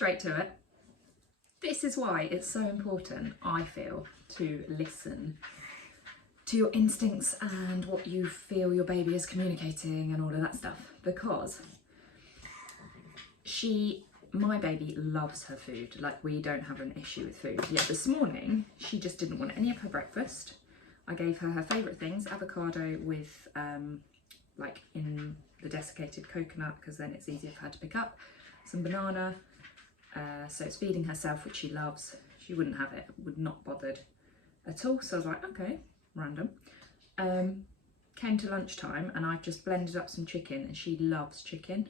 straight to it. This is why it's so important, I feel, to listen to your instincts and what you feel your baby is communicating and all of that stuff, because my baby loves her food. Like, we don't have an issue with food. Yet this morning, she just didn't want any of her breakfast. I gave her her favourite things, avocado with, like, in the desiccated coconut, because then it's easier for her to pick up, some banana, so it's feeding herself, which she loves. She wouldn't have it, would not bothered at all. So I was like, okay, random. Came to lunchtime and I've just blended up some chicken, and she loves chicken.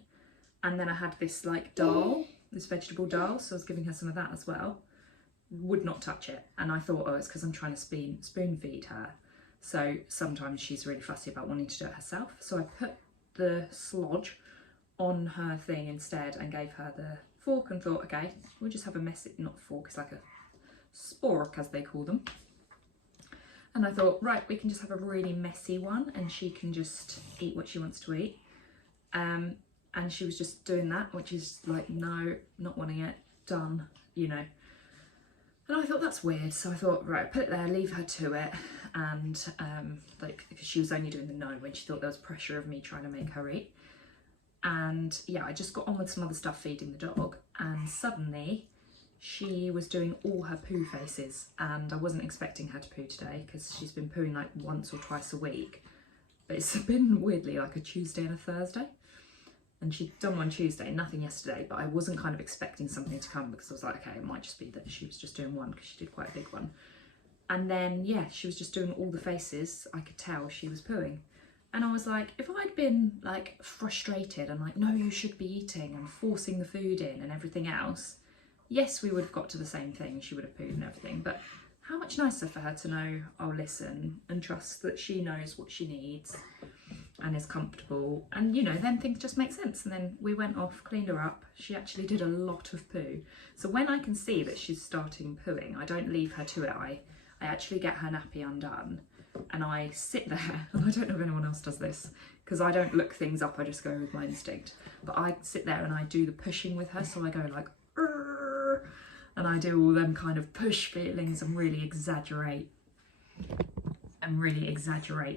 And then I had this like dal, this vegetable dal, so I was giving her some of that as well. Would not touch it. And I thought, oh, it's because I'm trying to spoon feed her. So sometimes she's really fussy about wanting to do it herself. So I put the slodge on her thing instead and gave her the fork and thought, okay, we'll just have a messy, not fork, it's like a spork as they call them. And I thought, right, we can just have a really messy one and she can just eat what she wants to eat. And she was just doing that, which is like, no, not wanting it, done, you know. And I thought, that's weird. So I thought, right, put it there, leave her to it. And like, because she was only doing the no when she thought there was pressure of me trying to make her eat. And yeah, I just got on with some other stuff feeding the dog, and suddenly she was doing all her poo faces, and I wasn't expecting her to poo today because she's been pooing like once or twice a week, but it's been weirdly like a Tuesday and a Thursday, and she'd done one Tuesday, nothing yesterday, but I wasn't kind of expecting something to come because I was like, okay, it might just be that she was just doing one because she did quite a big one. And then yeah, she was just doing all the faces. I could tell she was pooing. And I was like, if I'd been like frustrated and like, no, you should be eating, and forcing the food in and everything else, yes, we would have got to the same thing. She would have pooed and everything. But how much nicer for her to know I'll listen and trust that she knows what she needs and is comfortable. And, you know, then things just make sense. And then we went off, cleaned her up. She actually did a lot of poo. So when I can see that she's starting pooing, I don't leave her to it. I actually get her nappy undone. And I sit there, and I don't know if anyone else does this, because I don't look things up, I just go with my instinct. But I sit there and I do the pushing with her, so I go like, and I do all them kind of push feelings and really exaggerate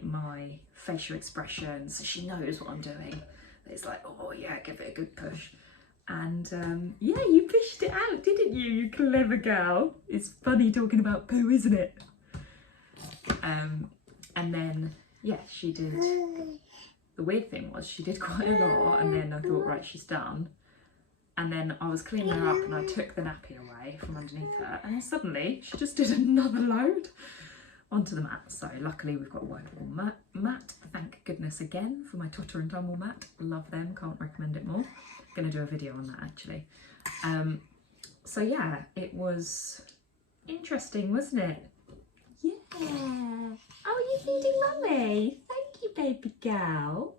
my facial expressions, so she knows what I'm doing. It's like, oh yeah, give it a good push. And yeah, you pushed it out, didn't you, you clever girl? It's funny talking about poo, isn't it? And then, yeah, she did, the weird thing was she did quite a lot, and then I thought, right, she's done. And then I was cleaning her up and I took the nappy away from underneath her, and then suddenly she just did another load onto the mat. So luckily we've got a workable mat, thank goodness again for my Totter and Tumble mat. Love them, can't recommend it more. I'm going to do a video on that actually. So yeah, it was interesting, wasn't it? Yeah. Oh, you're feeding mummy. Thank you, baby girl.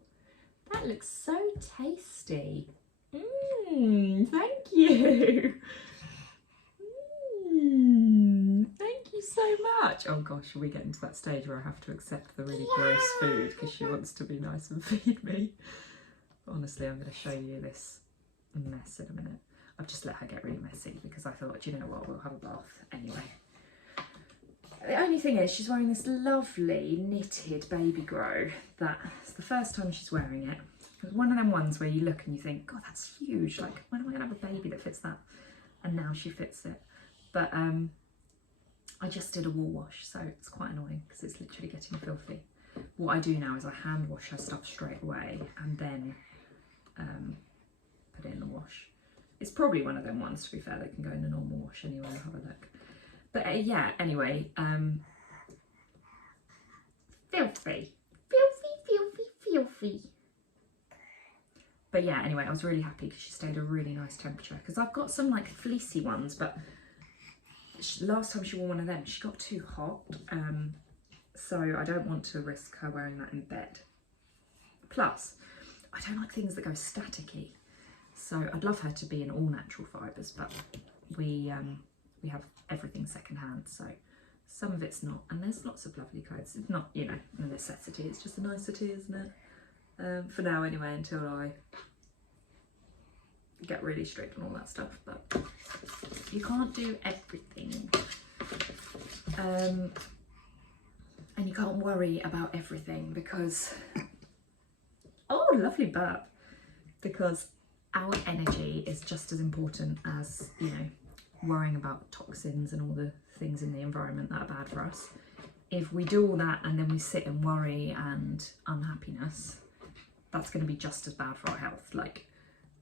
That looks so tasty. Thank you. Thank you so much. Oh gosh, are we getting to that stage where I have to accept the really gross food because she wants to be nice and feed me? Honestly, I'm going to show you this mess in a minute. I've just let her get really messy because I thought, do you know what, we'll have a bath anyway. The only thing is, she's wearing this lovely knitted baby grow. That's the first time she's wearing it. It's one of them ones where you look and you think, God, that's huge. Like, when am I going to have a baby that fits that? And now she fits it. But I just did a wool wash, so it's quite annoying because it's literally getting filthy. What I do now is I hand wash her stuff straight away and then put it in the wash. It's probably one of them ones, to be fair, that can go in the normal wash anyway. I'll have a look. But yeah, anyway, filthy. But yeah, anyway, I was really happy because she stayed a really nice temperature, because I've got some like fleecy ones, but last time she wore one of them, she got too hot. So I don't want to risk her wearing that in bed. Plus, I don't like things that go staticky. So I'd love her to be in all natural fibres, but we have everything secondhand, so some of it's not, and there's lots of lovely clothes. It's not, you know, a necessity, it's just a nicety, isn't it? For now anyway, until I get really strict on all that stuff, but you can't do everything. And you can't worry about everything because, oh, lovely burp, because our energy is just as important as, you know, worrying about toxins and all the things in the environment that are bad for us. If we do all that and then we sit and worry and unhappiness, that's going to be just as bad for our health. Like,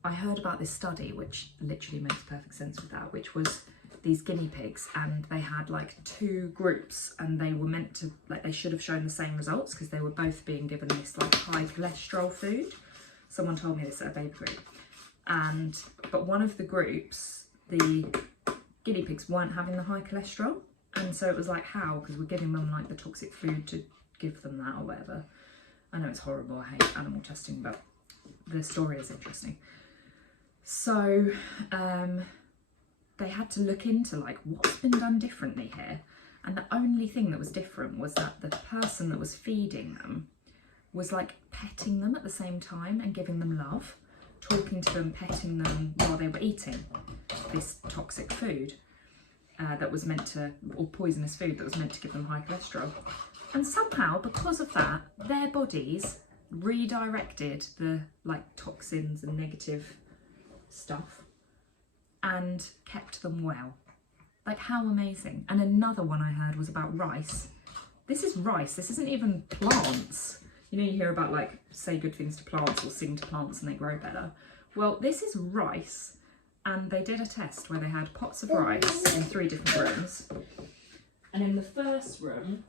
I heard about this study, which literally makes perfect sense with that, which was these guinea pigs, and they had like 2 groups, and they were meant to, like, they should have shown the same results because they were both being given this like high cholesterol food. Someone told me this at a baby group. But one of the groups, the guinea pigs weren't having the high cholesterol, and so it was like, how? Because we're giving them like the toxic food to give them that or whatever. I know it's horrible, I hate animal testing, but the story is interesting. So they had to look into like what's been done differently here, and the only thing that was different was that the person that was feeding them was like petting them at the same time and giving them love, talking to them, petting them while they were eating this toxic food that was meant to, or poisonous food that was meant to give them high cholesterol. And somehow, because of that, their bodies redirected the like toxins and negative stuff and kept them well. Like, how amazing. And another one I heard was about rice. This is rice, this isn't even plants. You know, you hear about like say good things to plants or sing to plants and they grow better. Well, this is rice, and they did a test where they had pots of rice in 3 different rooms. And in the first room,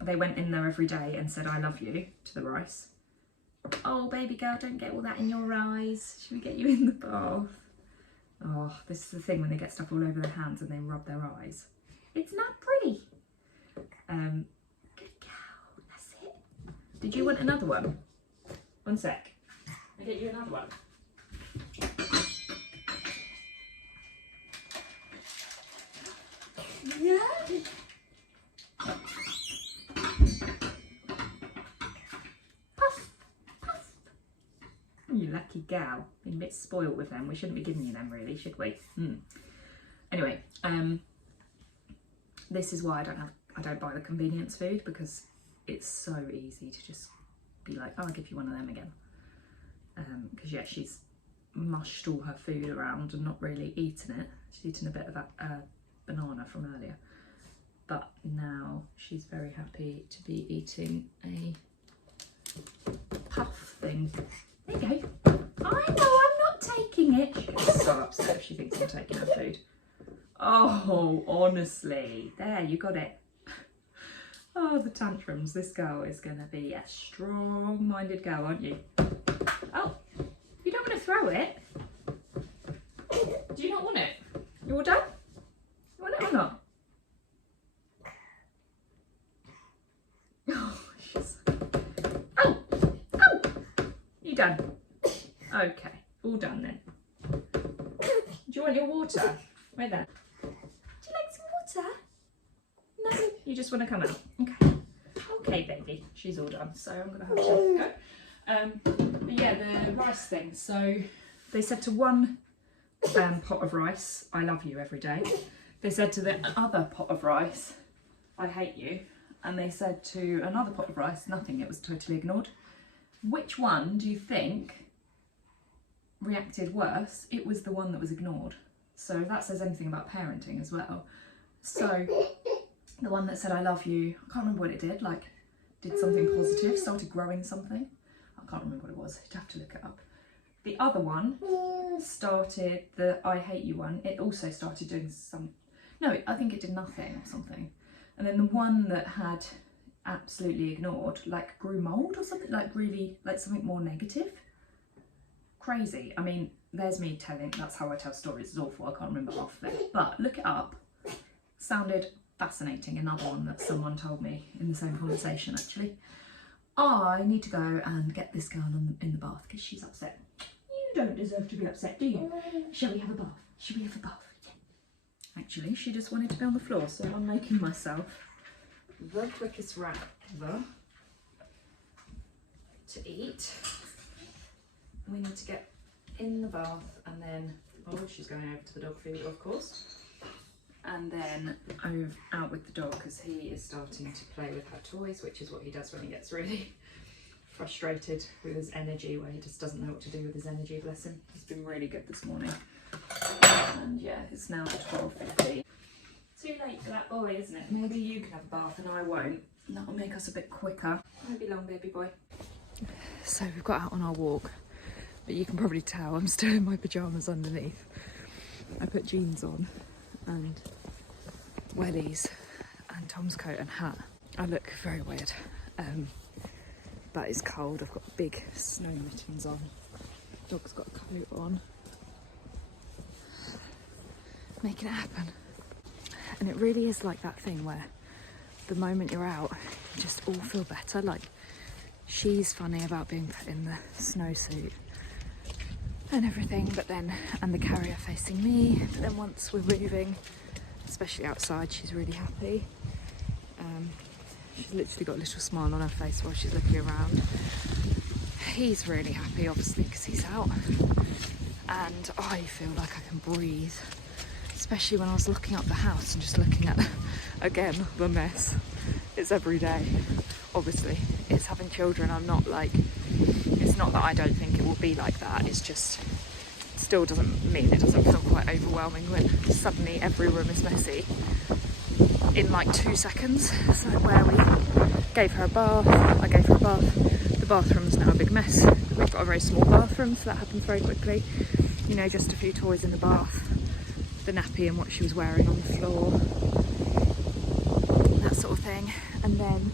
they went in there every day and said, I love you, to the rice. Oh, baby girl, don't get all that in your eyes. Should we get you in the bath? Oh, this is the thing when they get stuff all over their hands and they rub their eyes. It's not pretty. Good girl, that's it. Did you want another one? One sec. I'll get you another one. Yeah. You lucky gal. Been a bit spoilt with them. We shouldn't be giving you them really, should we? Anyway, this is why I don't buy the convenience food, because it's so easy to just be like, oh, I'll give you one of them again. Because yeah, she's mushed all her food around and not really eaten it. She's eaten a bit of that banana from earlier. But now she's very happy to be eating a puff thing. There you go. I know I'm not taking it. She gets so upset if she thinks I'm taking her food. Oh, honestly. There, you got it. Oh, the tantrums. This girl is going to be a strong-minded girl, aren't you? Oh, you don't want to throw it? Do you not want it? You all done? You want it or not? Oh, she's... Oh! Oh! You done? Okay, all done then. Do you want your water? Where there? Do you like some water? No, you just want to come out. Okay. Okay, baby. She's all done, so I'm going to have to go. But yeah, the rice thing. So they said to one pot of rice, I love you every day. They said to the other pot of rice, I hate you. And they said to another pot of rice, nothing. It was totally ignored. Which one do you think reacted worse? It was the one that was ignored. So that says anything about parenting as well. So the one that said I love you, I can't remember what it did, like did something positive, started growing something. I can't remember what it was, you'd have to look it up. The other one started, the I hate you one, it also started doing some, no, I think it did nothing or something. And then the one that had absolutely ignored, like grew mold or something, like really, like something more negative. Crazy. I mean, there's me telling, that's how I tell stories, it's awful, I can't remember half of it. But look it up. Sounded fascinating. Another one that someone told me in the same conversation actually. I need to go and get this girl in the bath because she's upset. You don't deserve to be upset, do you? Shall we have a bath? Shall we have a bath? Yeah. Actually, she just wanted to be on the floor, so I'm making myself the quickest wrap ever to eat. We need to get in the bath, and then, oh, she's going over to the dog feeder, of course. And then out with the dog, because he is starting to play with her toys, which is what he does when he gets really frustrated with his energy, where he just doesn't know what to do with his energy, bless him. He's been really good this morning. And yeah, it's now 12:50. Too late for that boy, isn't it? Maybe you can have a bath and I won't. That'll make us a bit quicker. Won't be long, baby boy. So we've got out on our walk, but you can probably tell I'm still in my pyjamas underneath. I put jeans on and wellies and Tom's coat and hat. I look very weird, but it's cold. I've got big snow mittens on. Dog's got a coat on. Making it happen. And it really is like that thing where the moment you're out, you just all feel better. Like, she's funny about being put in the snowsuit and everything, but then, and the carrier facing me, but then once we're moving, especially outside, she's really happy. She's literally got a little smile on her face while she's looking around. He's really happy, obviously, because he's out, and I feel like I can breathe, especially when I was looking up the house and just looking at, again, the mess. It's every day, obviously. It's having children. I'm not like, it's not that I don't think it will be like that, it's just, still doesn't mean it doesn't feel quite overwhelming when suddenly every room is messy in like 2 seconds. So where we gave her a bath, I gave her a bath, the bathroom's now a big mess. We've got a very small bathroom, so that happens very quickly. You know, just a few toys in the bath, the nappy and what she was wearing on the floor, that sort of thing. And then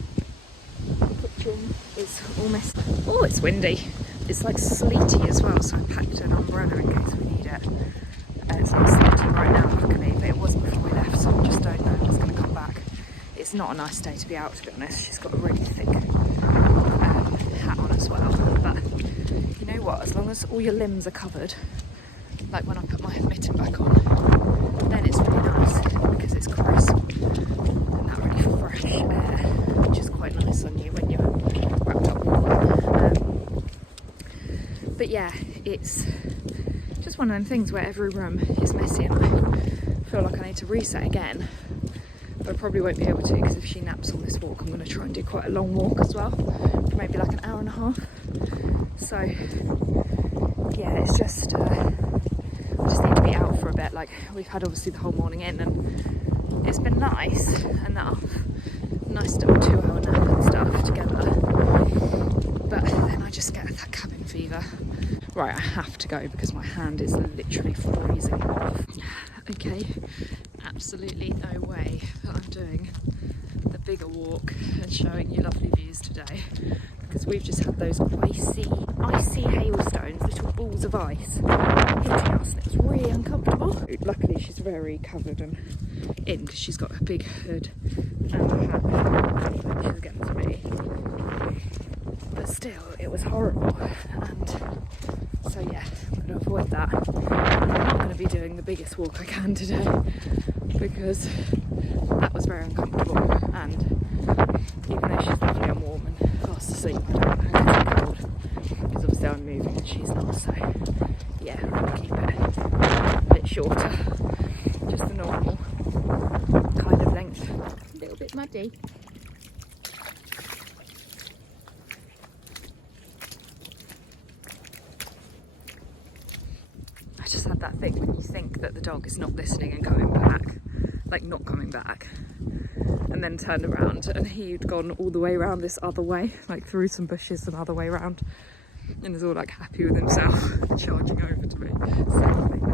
the kitchen is all messy. Oh, it's windy. It's like sleety as well, so I packed an umbrella in case we need it. It's not sleety right now, luckily, but it was before we left, so I just don't know if it's going to come back. It's not a nice day to be out, to be honest. She's got a really thick hat on as well. But you know what? As long as all your limbs are covered, like when I put my mitten back on, then it's really nice because it's crisp and that really fresh air, which is quite nice on you when you're wrapped up warm. But yeah, it's just one of them things where every room is messy and I feel like I need to reset again. But I probably won't be able to, because if she naps on this walk, I'm going to try and do quite a long walk as well, for maybe like an hour and a half. So yeah, it's just I just need to be out for a bit. Like, we've had obviously the whole morning in and it's been nice enough, nice little 2-hour nap and stuff together, but then I just get that cabin fever. Right, I have to go because my hand is literally freezing off. Okay, absolutely no way that I'm doing the bigger walk and showing you lovely views today, because we've just had those icy hailstones, little balls of ice hitting us, and it was really uncomfortable. Luckily she's very covered and in because she's got a big hood and a hat she's against me, but still it was horrible. And so yeah, I'm going to avoid that. I'm not going to be doing the biggest walk I can today because that was very uncomfortable, and even though she's lovely and warm and fast asleep, I don't know if it's cold because obviously I'm moving and she's not, so yeah, I'm going to keep it a bit shorter, just the normal kind of length. A little bit muddy. I just had that thing when you think that the dog is not listening and coming back, like not coming back, and then turned around and he'd gone all the way around this other way, like through some bushes and other way around, and is all like happy with himself charging over to me. So